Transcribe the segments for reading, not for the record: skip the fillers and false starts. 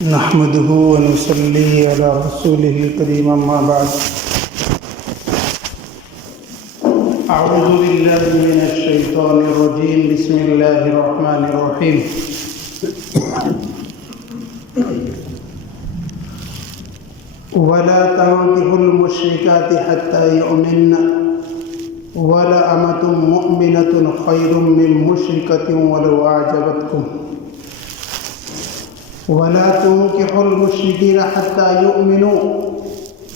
نحمده ونصلي على رسوله الكريم أما بعد أعوذ بالله من الشيطان الرجيم بسم الله الرحمن الرحيم ولا تنكحوا المشركات حتى يؤمن ولأمة مؤمنة خير من مشركة ولو أعجبتكم ولا تنكحوا المشركين حتى يؤمنوا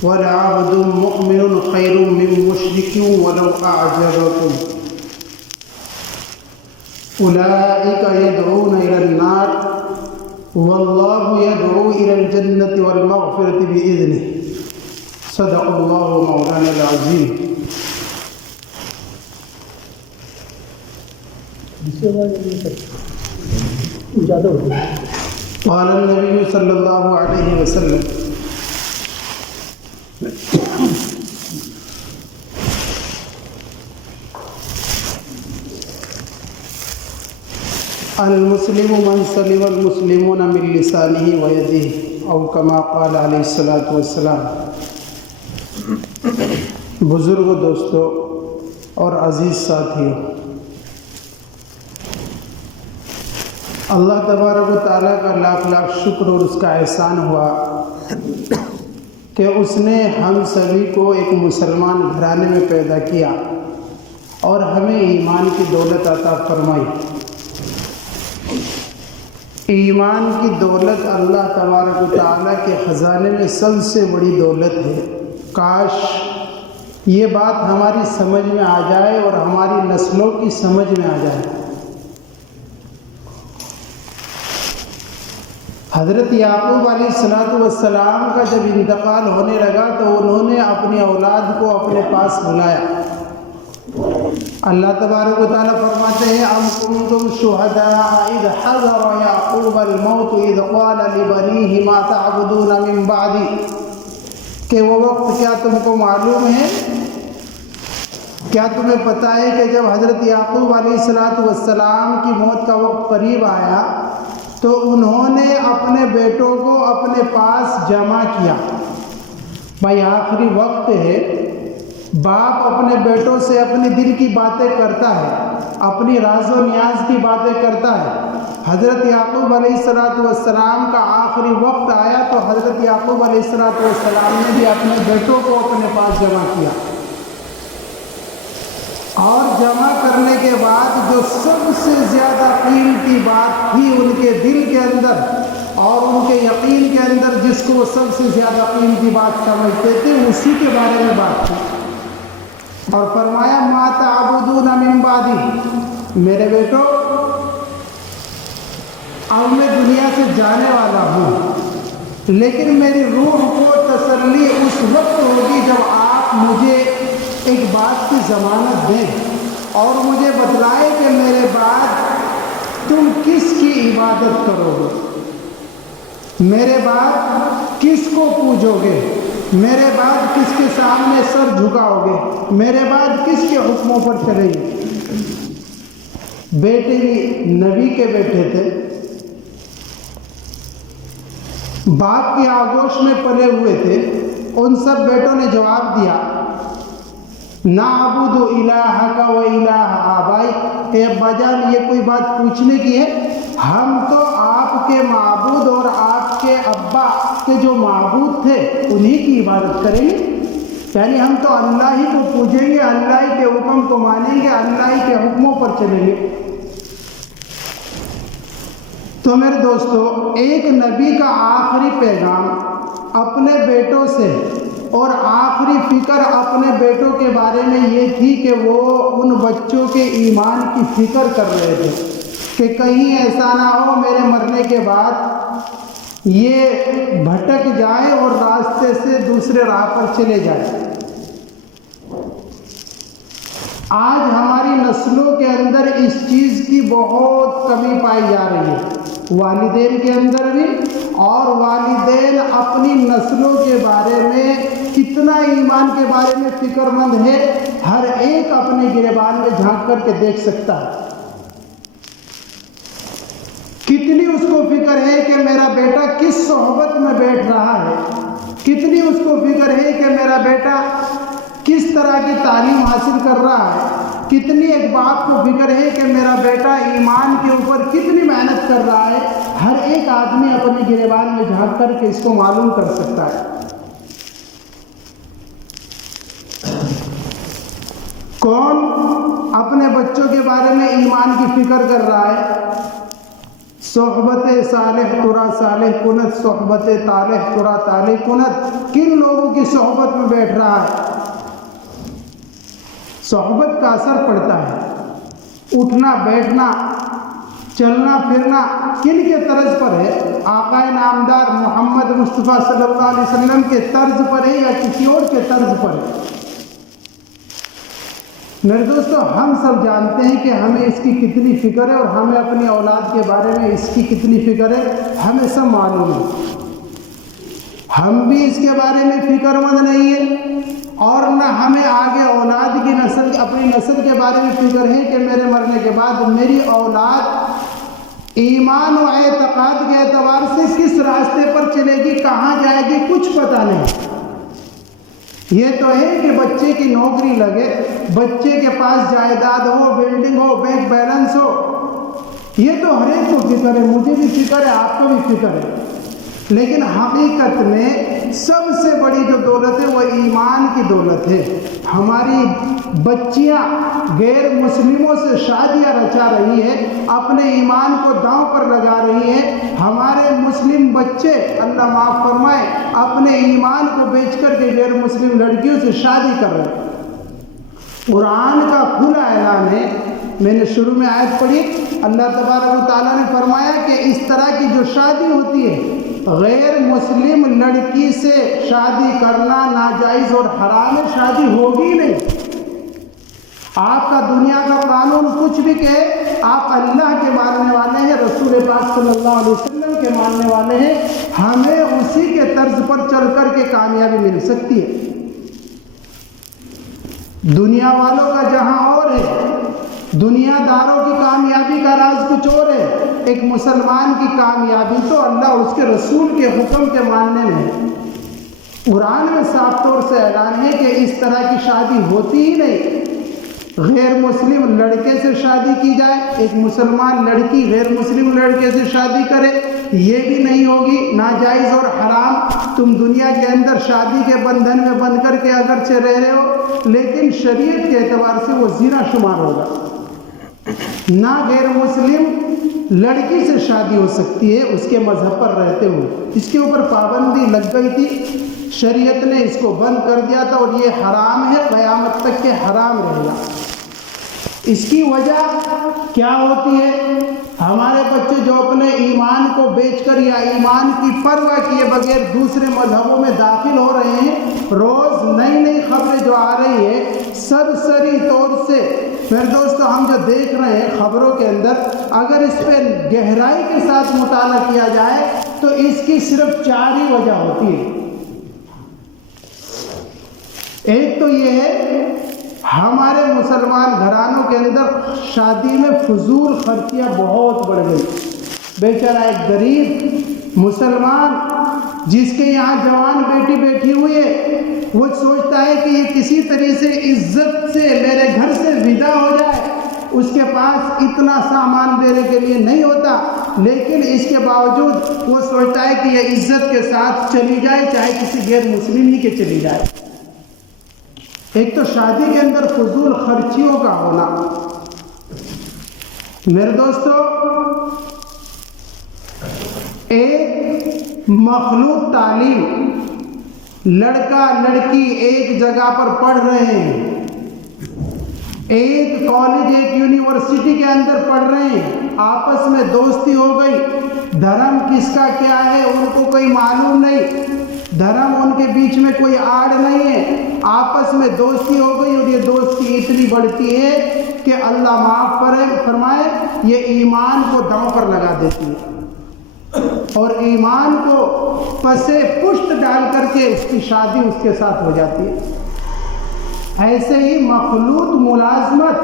ولعبد مؤمن خير من مشرك ولو أعجبكم أولئك يدعون إلى النار والله يدعو إلى الجنة والمغفرة بإذنه صدق الله مولانا العظيم. قال النبي صلی اللہ علیہ وسلم المسلم من سلم المسلمون من لسانه ويده او كما قال علیہ الصلوۃ والسلام. بزرگوں، دوستوں اور عزیز ساتھیوں، اللہ تبارک و تعالیٰ کا لاکھ لاکھ شکر اور اس کا احسان ہوا کہ اس نے ہم سبھی کو ایک مسلمان گھرانے میں پیدا کیا اور ہمیں ایمان کی دولت عطا فرمائی. ایمان کی دولت اللہ تبارک و تعالیٰ کے خزانے میں سب سے بڑی دولت ہے. کاش یہ بات ہماری سمجھ میں آ جائے اور ہماری نسلوں کی سمجھ میں آ جائے. حضرت یعقوب علیہ السلام کا جب انتقال ہونے لگا تو انہوں نے اپنی اولاد کو اپنے پاس بلایا. اللہ تبارک و تعالیٰ فرماتے ہیں ام کنتم شہداء اذ حضر یعقوب الموت اذ قال لبنیہ ما تعبدون من بعدی، کہ وہ وقت کیا تم کو معلوم ہے، کیا تمہیں پتہ ہے کہ جب حضرت یعقوب علیہ السلام کی موت کا وقت قریب آیا تو انہوں نے اپنے بیٹوں کو اپنے پاس جمع کیا. بھائی آخری وقت ہے، باپ اپنے بیٹوں سے اپنے دل کی باتیں کرتا ہے، اپنی راز و نیاز کی باتیں کرتا ہے. حضرت یعقوب علیہ السلام کا آخری وقت آیا تو حضرت یعقوب علیہ السلام نے بھی اپنے بیٹوں کو اپنے پاس جمع کیا، اور جمع کرنے کے بعد جو سب سے زیادہ قیمتی بات تھی ان کے دل کے اندر اور ان کے یقین کے اندر، جس کو وہ سب سے زیادہ قیمتی بات سمجھتے تھے، اسی کے بارے میں بات کی. اور فرمایا ما تعبدون من بعدی، میرے بیٹو اب میں دنیا سے جانے والا ہوں، لیکن میری روح کو تسلی اس وقت ہوگی جب آپ مجھے ایک بات کی ضمانت دیں اور مجھے بتلائے کہ میرے بعد تم کس کی عبادت کرو گے، میرے بعد کس کو پوجو گے، میرے بعد کس کے سامنے سر جھکاؤ گے، میرے بعد کس کے حکموں پر چلیں گے. بیٹے بھی نبی کے بیٹے تھے، باپ کی آغوش میں پلے ہوئے تھے. ان سب بیٹوں نے جواب دیا نعبد الہک و الہ آبائک، اے ابا جان یہ کوئی بات پوچھنے کی ہے، ہم تو آپ کے معبود اور آپ کے ابا کے جو معبود تھے انہی کی عبادت کریں گے. یعنی ہم تو اللہ ہی کو پوجیں گے، اللہ ہی کے حکم کو مانیں گے، اللہ ہی کے حکموں پر چلیں گے. تو میرے دوستو، ایک نبی کا آخری پیغام اپنے بیٹوں سے اور آخری فکر اپنے بیٹوں کے بارے میں یہ تھی کہ وہ ان بچوں کے ایمان کی فکر کر رہے تھے کہ کہیں ایسا نہ ہو میرے مرنے کے بعد یہ بھٹک جائے اور راستے سے دوسرے راہ پر چلے جائے. آج ہماری نسلوں کے اندر اس چیز کی بہت کمی پائی جا رہی ہے، والدین کے اندر بھی، اور والدین اپنی نسلوں کے بارے میں کتنا ایمان کے بارے میں فکر مند ہے ہر ایک اپنے گریبان میں جھانک کر کے دیکھ سکتا ہے. کتنی اس کو فکر فکر ہے کہ میرا بیٹا کس صحبت میں بیٹھ رہا ہے، کتنی اس کو فکر ہے کہ میرا بیٹا کس طرح کی تعلیم حاصل کر رہا ہے، کتنی ایک باپ کو فکر ہے کہ میرا بیٹا ایمان کے اوپر کتنی محنت کر رہا ہے۔ ہر ایک آدمی اپنے گریبان میں جھانک کر کے اس کو معلوم کر سکتا ہے۔ کون اپنے بچوں کے بارے میں ایمان کی فکر کر رہا ہے؟ صحبت صالح ترا صالح کنت، صحبت طالح ترا طالح کنت، کن لوگوں کی صحبت میں بیٹھ رہا ہے؟ صحبت کا اثر پڑتا ہے، اٹھنا بیٹھنا چلنا پھرنا کن کے طرز پر ہے؟ آقا نامدار محمد مصطفیٰ صلی اللہ علیہ وسلم کے طرز پر ہے یا کسی اور کے طرز پر ہے؟ میرے دوستو، ہم سب جانتے ہیں کہ ہمیں اس کی کتنی فکر ہے اور ہمیں اپنی اولاد کے بارے میں اس کی کتنی فکر ہے، ہمیں سب معلوم ہے۔ ہم بھی اس کے بارے میں فکر مند نہیں ہیں، اور نہ ہمیں آگے اولاد کی نسل، اپنی نسل کے بارے میں فکر ہے کہ میرے مرنے کے بعد میری اولاد ایمان و اعتقاد کے اعتبار سے کس راستے پر چلے گی، کہاں جائے گی، کچھ پتہ نہیں۔ یہ تو ہے کہ بچے کی نوکری لگے، بچے کے پاس جائیداد ہو، بلڈنگ ہو، بینک بیلنس ہو، یہ تو ہر ایک کو فکر ہے، مجھے بھی فکر ہے، آپ کو بھی فکر ہے۔ لیکن حقیقت میں سب سے بڑی جو دولت ہے وہ ایمان کی دولت ہے۔ ہماری بچیاں غیر مسلموں سے شادیاں رچا رہی ہیں، اپنے ایمان کو داؤں پر لگا رہی ہیں۔ ہمارے مسلم بچے، اللہ معاف فرمائے، اپنے ایمان کو بیچ کر کے غیر مسلم لڑکیوں سے شادی کر رہے ہیں۔ قرآن کا کھلا اعلان ہے، میں نے شروع میں آیت پڑھی، اللہ تبارک و تعالیٰ نے فرمایا کہ اس طرح کی جو شادی ہوتی ہے، غیر مسلم لڑکی سے شادی کرنا ناجائز اور حرام ہے، شادی ہوگی نہیں۔ آپ کا دنیا کا قانون کچھ بھی کہے، آپ اللہ کے ماننے والے ہیں، رسول پاک صلی اللہ علیہ وسلم کے ماننے والے ہیں، ہمیں اسی کے طرز پر چل کر کے کامیابی مل سکتی ہے۔ دنیا والوں کا جہاں اور ہے، دنیا داروں کی کامیابی کا راز کچھ اور ہے، ایک مسلمان کی کامیابی تو اللہ اس کے رسول کے حکم کے ماننے میں ہے۔ قرآن میں صاف طور سے اعلان ہے کہ اس طرح کی شادی ہوتی ہی نہیں۔ غیر مسلم لڑکے سے شادی کی جائے، ایک مسلمان لڑکی غیر مسلم لڑکے سے شادی کرے، یہ بھی نہیں ہوگی، ناجائز اور حرام۔ تم دنیا کے اندر شادی کے بندھن میں بندھ کر کے اگرچہ رہ رہے ہو، لیکن شریعت کے اعتبار سے وہ زنا شمار ہوگا۔ نہ غیر مسلم لڑکی سے شادی ہو سکتی ہے اس کے مذہب پر رہتے ہوئے، اس کے اوپر پابندی لگ گئی تھی، شریعت نے اس کو بند کر دیا تھا، اور یہ حرام ہے، قیامت تک کے حرام رہے گا۔ اس کی وجہ کیا ہوتی ہے؟ ہمارے بچے جو اپنے ایمان کو بیچ کر یا ایمان کی پرواہ کیے بغیر دوسرے مذہبوں میں داخل ہو رہے ہیں، روز نئی نئی خبریں جو آ رہی ہے سرسری طور سے، میرے دوستو ہم جو دیکھ رہے ہیں خبروں کے اندر، اگر اس پہ گہرائی کے ساتھ مطالعہ کیا جائے تو اس کی صرف 4 ہی وجہ ہوتی ہے۔ ایک تو یہ ہے، ہمارے مسلمان گھرانوں کے اندر شادی میں فضول خرچیاں بہت بڑھ گئی۔ بیچارہ ایک غریب مسلمان جس کے یہاں جوان بیٹی بیٹھی ہوئی ہے، وہ سوچتا ہے کہ یہ کسی طرح سے عزت سے میرے گھر سے ودا ہو جائے، اس کے پاس اتنا سامان دینے کے لیے نہیں ہوتا، لیکن اس کے باوجود وہ سوچتا ہے کہ یہ عزت کے ساتھ چلی جائے، چاہے کسی غیر مسلم ہی کے چلی جائے۔ ایک تو شادی کے اندر فضول خرچیوں کا ہونا۔ میرے دوستو، ایک مخلوط تعلیم، لڑکا لڑکی ایک جگہ پر پڑھ رہے ہیں، ایک کالج ایک یونیورسٹی کے اندر پڑھ رہے ہیں، آپس میں دوستی ہو گئی، دھرم کس کا کیا ہے ان کو کوئی معلوم نہیں، دھرم ان کے بیچ میں کوئی آڑ نہیں ہے، آپس میں دوستی ہو گئی، اور یہ دوستی اتنی بڑھتی ہے کہ اللہ معاف فرمائے یہ ایمان کو داؤں پر لگا دیتی ہے، اور ایمان کو پسے پشت ڈال کر کے اس کی شادی اس کے ساتھ ہو جاتی ہے۔ ایسے ہی مخلوط ملازمت،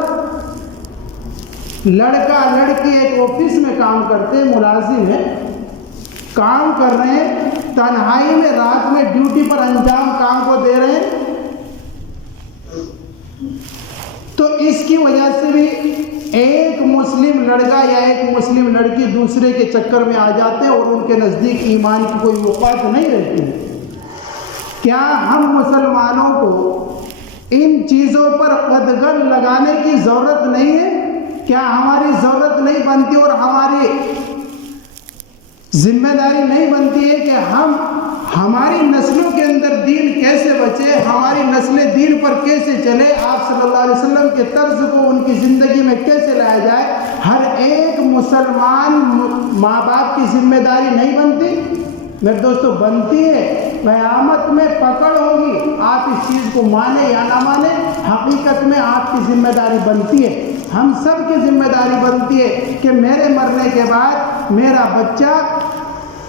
لڑکا لڑکی ایک آفس میں کام کرتے، ملازم ہے، کام کر رہے ہیں، تنہائی میں رات میں ڈیوٹی پر انجام کام کو دے رہے ہیں، تو اس کی وجہ سے بھی ایک مسلم لڑکا یا ایک مسلم لڑکی دوسرے کے چکر میں آ جاتے ہیں اور ان کے نزدیک ایمان کی کوئی وقعت نہیں رہتی۔ کیا ہم مسلمانوں کو ان چیزوں پر قدغن لگانے کی ضرورت نہیں ہے؟ کیا ہماری ضرورت نہیں بنتی اور ہماری ذمہ داری نہیں بنتی ہے کہ ہم ہماری نسلوں کے اندر دین کیسے بچے، ہماری نسلیں دین پر کیسے چلے، آپ صلی اللہ علیہ وسلم کے طرز کو ان کی زندگی میں کیسے لایا جائے؟ ہر ایک مسلمان ماں باپ کی ذمہ داری نہیں بنتی؟ میرے دوستو بنتی ہے، قیامت میں پکڑ ہوگی، آپ اس چیز کو مانیں یا نہ مانیں، حقیقت میں آپ کی ذمہ داری بنتی ہے، ہم سب کی ذمہ داری بنتی ہے کہ میرے مرنے کے بعد میرا بچہ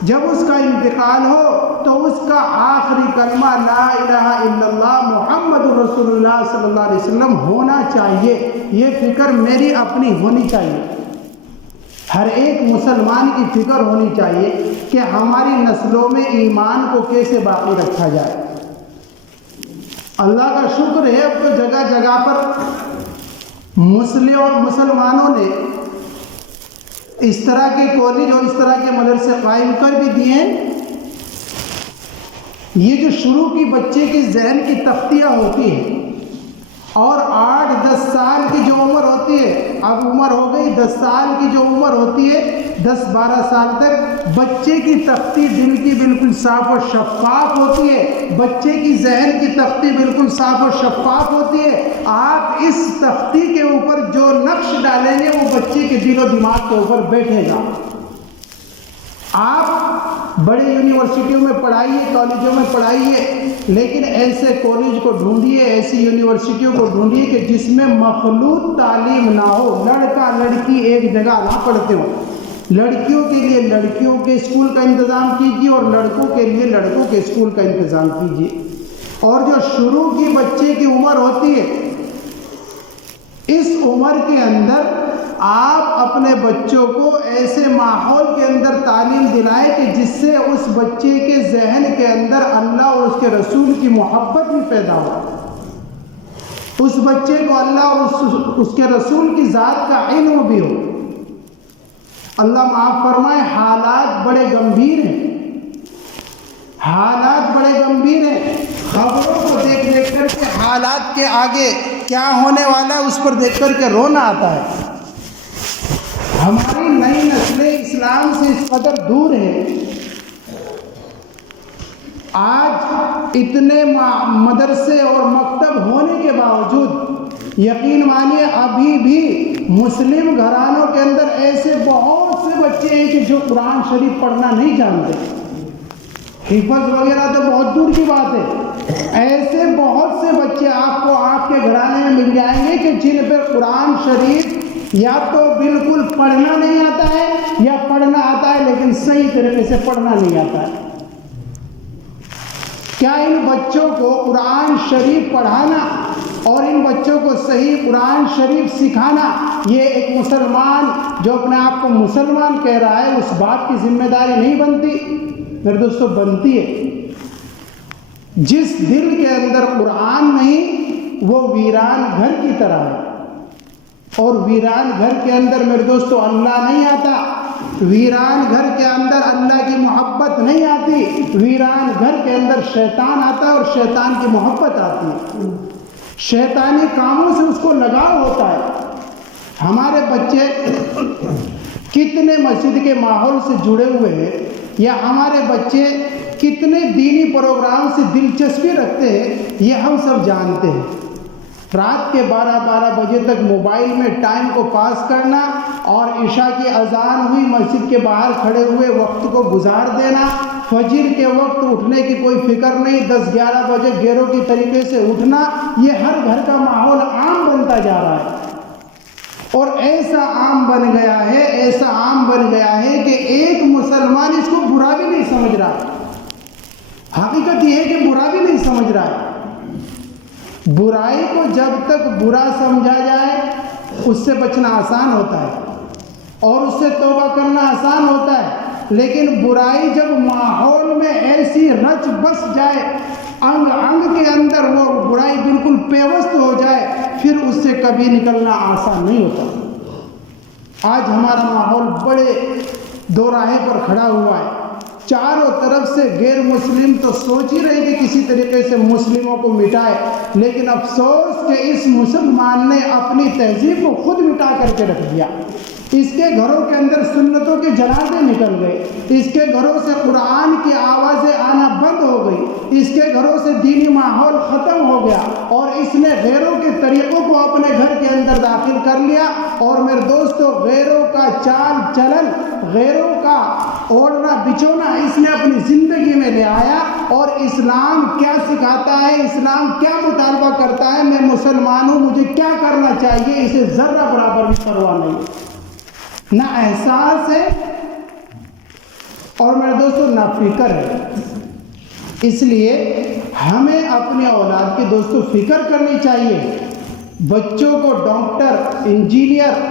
جب اس کا انتقال ہو تو اس کا آخری کلمہ لا الہ الا اللہ محمد رسول اللہ صلی اللہ علیہ وسلم ہونا چاہیے۔ یہ فکر میری اپنی ہونی چاہیے، ہر ایک مسلمان کی فکر ہونی چاہیے کہ ہماری نسلوں میں ایمان کو کیسے باقی رکھا جائے۔ اللہ کا شکر ہے اب تو جگہ جگہ پر مسلمانوں نے اس طرح کے کالج اور اس طرح کے مدرسے قائم کر بھی دیے ہیں۔ یہ جو شروع کی بچے کی ذہن کی تختیاں ہوتی ہیں اور 8-10 سال کی جو عمر ہوتی ہے، اب عمر ہو گئی 10 سال کی جو عمر ہوتی ہے 10-12 سال تک بچے کی تختی دل کی بالکل صاف اور شفاف ہوتی ہے، بچے کی ذہن کی تختی بالکل صاف اور شفاف ہوتی ہے۔ آپ اس تختی کے اوپر جو نقش ڈالیں گے وہ بچے کے دل و دماغ کے اوپر بیٹھے گا۔ آپ بڑے یونیورسٹیوں میں پڑھائیے، کالجوں میں پڑھائیے، لیکن ایسے کالج کو ڈھونڈیے، ایسی یونیورسٹیوں کو ڈھونڈیے کہ جس میں مخلوط تعلیم نہ ہو، لڑکا لڑکی ایک جگہ نہ پڑھتے ہو۔ لڑکیوں کے لیے لڑکیوں کے اسکول کا انتظام کیجیے اور لڑکوں کے لیے لڑکوں کے اسکول کا انتظام کیجیے۔ اور جو شروع کی بچے کی عمر ہوتی ہے، اس عمر کے اندر آپ اپنے بچوں کو ایسے ماحول کے اندر تعلیم دلائیں کہ جس سے اس بچے کے ذہن کے اندر اللہ اور اس کے رسول کی محبت بھی پیدا ہو، اس بچے کو اللہ اور اس کے رسول کی ذات کا علم بھی ہو۔ اللہ معاف فرمائے، حالات بڑے گمبھیر ہیں، حالات بڑے گمبھیر ہیں۔ خبروں کو دیکھ دیکھ کر کے حالات کے آگے کیا ہونے والا ہے اس پر دیکھ کر کے رونا آتا ہے۔ ہماری نئی نسلیں اسلام سے اس قدر دور ہیں، آج اتنے مدرسے اور مکتب ہونے کے باوجود یقین مانیے ابھی بھی مسلم گھرانوں کے اندر ایسے بہت سے بچے ہیں کہ جو قرآن شریف پڑھنا نہیں جانتے، حفظ وغیرہ تو بہت دور کی بات ہے، ایسے بہت سے بچے آپ کو آپ کے گھرانے میں مل جائیں گے کہ جن پہ قرآن شریف یا تو بالکل پڑھنا نہیں آتا ہے یا پڑھنا آتا ہے لیکن صحیح طریقے سے پڑھنا نہیں آتا ہے۔ کیا ان بچوں کو قرآن شریف پڑھانا اور ان بچوں کو صحیح قرآن شریف سکھانا یہ ایک مسلمان جو اپنے آپ کو مسلمان کہہ رہا ہے اس بات کی ذمہ داری نہیں بنتی؟ میرے دوستو بنتی ہے۔ جس دل کے اندر قرآن نہیں وہ ویران گھر کی طرح ہے، اور ویران گھر کے اندر میرے دوستو اللہ نہیں آتا، ویران گھر کے اندر اللہ کی محبت نہیں آتی، ویران گھر کے اندر شیطان آتا ہے اور شیطان کی محبت آتی ہے، شیطانی کاموں سے اس کو لگاؤ ہوتا ہے۔ ہمارے بچے کتنے مسجد کے ماحول سے جڑے ہوئے ہیں، یا ہمارے بچے کتنے دینی پروگرام سے دلچسپی رکھتے ہیں، یہ ہم سب جانتے ہیں۔ رات کے 12 بجے تک موبائل میں ٹائم کو پاس کرنا اور عشاء کی اذان ہوئی مسجد کے باہر کھڑے ہوئے وقت کو گزار دینا، فجر کے وقت اٹھنے کی کوئی فکر نہیں، 10-11 بجے گیروں کی طریقے سے اٹھنا، یہ ہر گھر کا ماحول عام بنتا جا رہا ہے، اور ایسا عام بن گیا ہے، ایسا عام بن گیا ہے کہ ایک مسلمان اس کو برا بھی نہیں سمجھ رہا۔ حقیقت یہ ہے کہ برا بھی نہیں سمجھ رہا ہے۔ برائی کو جب تک برا سمجھا جائے اس سے بچنا آسان ہوتا ہے اور اس سے توبہ کرنا آسان ہوتا ہے، لیکن برائی جب ماحول میں ایسی رچ بس جائے، انگ انگ کے اندر وہ برائی بالکل پیوست ہو جائے، پھر اس سے کبھی نکلنا آسان نہیں ہوتا۔ آج ہمارا ماحول بڑے دوراہے پر کھڑا ہوا ہے، چاروں طرف سے غیر مسلم تو سوچ ہی رہے کہ کسی طریقے سے مسلموں کو مٹائے، لیکن افسوس کہ اس مسلمان نے اپنی تہذیب کو خود مٹا کر کے رکھ دیا۔ اس کے گھروں کے اندر سنتوں کے جنازے نکل گئے، اس کے گھروں سے قرآن کی آوازیں آنا بند ہو گئی، اس کے گھروں سے دینی ماحول ختم ہو گیا، اور اس نے غیروں کے طریقوں کو اپنے گھر کے اندر داخل کر لیا۔ اور میرے دوستو، غیروں کا چال چلن، غیروں کا اوڑھنا بچھونا اس نے اپنی زندگی میں لے آیا۔ اور اسلام کیا سکھاتا ہے، اسلام کیا مطالبہ کرتا ہے، میں مسلمان ہوں، مجھے کیا کرنا چاہیے، اسے ذرہ برابر بھی پرواہ نہیں، نہ احساس ہے اور میرے دوستو نہ فکر ہے۔ اس لیے ہمیں اپنے اولاد کی دوستو فکر کرنی چاہیے، بچوں کو ڈاکٹر انجینئر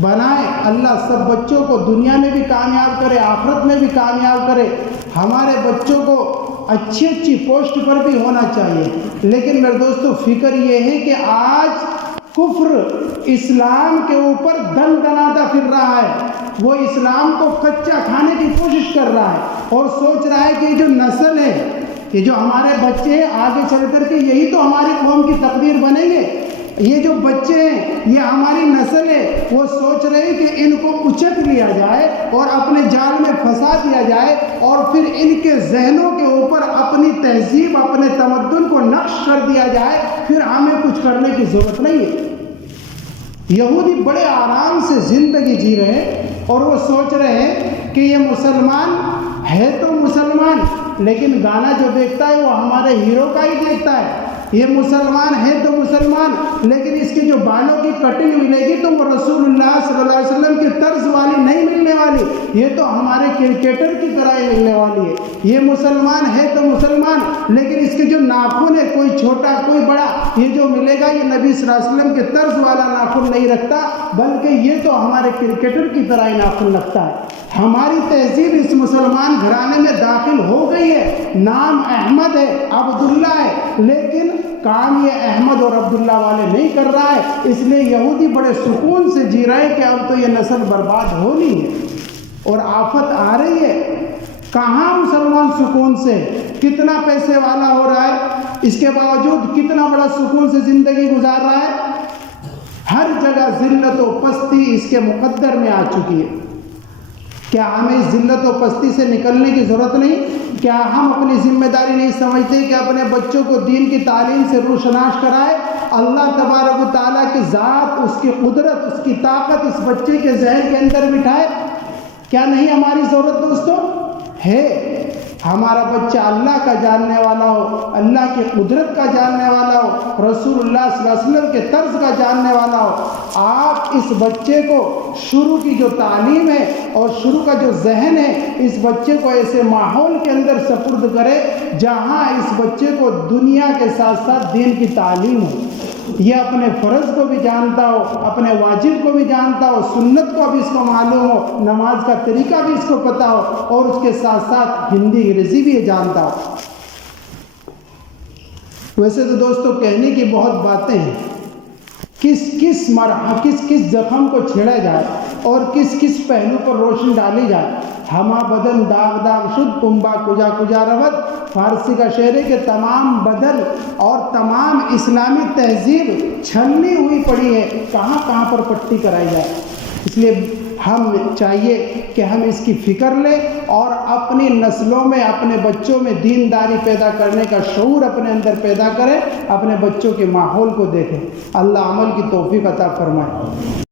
بنائے، اللہ سب بچوں کو دنیا میں بھی کامیاب کرے، آخرت میں بھی کامیاب کرے۔ ہمارے بچوں کو اچھی اچھی پوسٹ پر بھی ہونا چاہیے، لیکن میرے دوستو فکر یہ ہے کہ آج کفر اسلام کے اوپر دن دناتا پھر رہا ہے، وہ اسلام کو کچا کھانے کی کوشش کر رہا ہے، اور سوچ رہا ہے کہ جو نسل ہے، کہ جو ہمارے بچے ہیں آگے چل کر کے یہی تو ہماری قوم کی تقدیر بنیں گے، یہ جو بچے ہیں یہ ہماری نسل ہے، وہ سوچ رہے ہیں کہ ان کو اچک لیا جائے اور اپنے جال میں پھنسا دیا جائے، اور پھر ان کے ذہنوں کے اوپر اپنی تہذیب، اپنے تمدن کو نقش کر دیا جائے، پھر ہمیں کچھ کرنے کی ضرورت نہیں ہے۔ یہودی بڑے آرام سے زندگی جی رہے ہیں، اور وہ سوچ رہے ہیں کہ یہ مسلمان ہے تو مسلمان، لیکن گانا جو دیکھتا ہے وہ ہمارے ہیرو کا ہی دیکھتا ہے۔ یہ مسلمان ہے تو مسلمان، لیکن اس کے جو بالوں کی کٹنگ ملے گی تو وہ رسول اللہ صلی اللہ علیہ وسلم کی طرز والی نہیں ملنے والی، یہ تو ہمارے کرکٹر کی طرح ہی ملنے والی ہے۔ یہ مسلمان ہے تو مسلمان، لیکن اس کے جو ناخن ہے، کوئی چھوٹا کوئی بڑا، یہ جو ملے گا یہ نبی صلی اللہ علیہ وسلم کے طرز والا ناخن نہیں رکھتا، بلکہ یہ تو ہمارے کرکٹر کی طرح ہی ناخن رکھتا ہے۔ ہماری تہذیب اس مسلمان گھرانے میں داخل ہو گئی ہے، نام احمد ہے، عبداللہ ہے، لیکن کام یہ احمد اور عبداللہ والے نہیں کر رہا ہے۔ اس لیے یہودی بڑے سکون سے جی رہے ہیں کہ اب تو یہ نسل برباد ہونی ہے اور آفت آ رہی ہے۔ کہاں مسلمان سکون سے، کتنا پیسے والا ہو رہا ہے، اس کے باوجود کتنا بڑا سکون سے زندگی گزار رہا ہے۔ ہر جگہ ذلت و پستی اس کے مقدر میں آ چکی ہے۔ کیا ہمیں اس ذلت و پستی سے نکلنے کی ضرورت نہیں؟ کیا ہم اپنی ذمہ داری نہیں سمجھتے کہ اپنے بچوں کو دین کی تعلیم سے روشناس کرائے؟ اللہ تبارک و تعالیٰ کی ذات، اس کی قدرت، اس کی طاقت اس بچے کے ذہن کے اندر بٹھائے۔ کیا نہیں ہماری ضرورت دوستو ہے؟ ہمارا بچہ اللہ کا جاننے والا ہو، اللہ کی قدرت کا جاننے والا ہو، رسول اللہ صلی اللہ علیہ وسلم کے طرز کا جاننے والا ہو۔ آپ اس بچے کو شروع کی جو تعلیم ہے اور شروع کا جو ذہن ہے، اس بچے کو ایسے ماحول کے اندر سپرد کرے جہاں اس بچے کو دنیا کے ساتھ ساتھ دین کی تعلیم ہو، یہ اپنے فرض کو بھی جانتا ہو، اپنے واجب کو بھی جانتا ہو، سنت کو بھی اس کو معلوم ہو، نماز کا طریقہ بھی اس کو پتہ ہو، اور اس کے ساتھ ساتھ ہندی انگریزی بھی جانتا ہو۔ ویسے تو دوستو کہنے کی بہت باتیں ہیں، کس زخم کو چھیڑا جائے اور کس پہلو پر روشنی ڈالی جائے۔ ہما بدن داغ داغ شد کنبا کجا کجا رود، فارسی کا شعر ہے کہ تمام بدن اور تمام اسلامی تہذیب چھلنی ہوئی پڑی ہے، کہاں کہاں پر پٹی کرائی جائے۔ اس لیے ہم چاہیے کہ ہم اس کی فکر لیں اور اپنی نسلوں میں، اپنے بچوں میں دینداری پیدا کرنے کا شعور اپنے اندر پیدا کریں، اپنے بچوں کے ماحول کو دیکھیں۔ اللہ عمل کی توفیق عطا فرمائے۔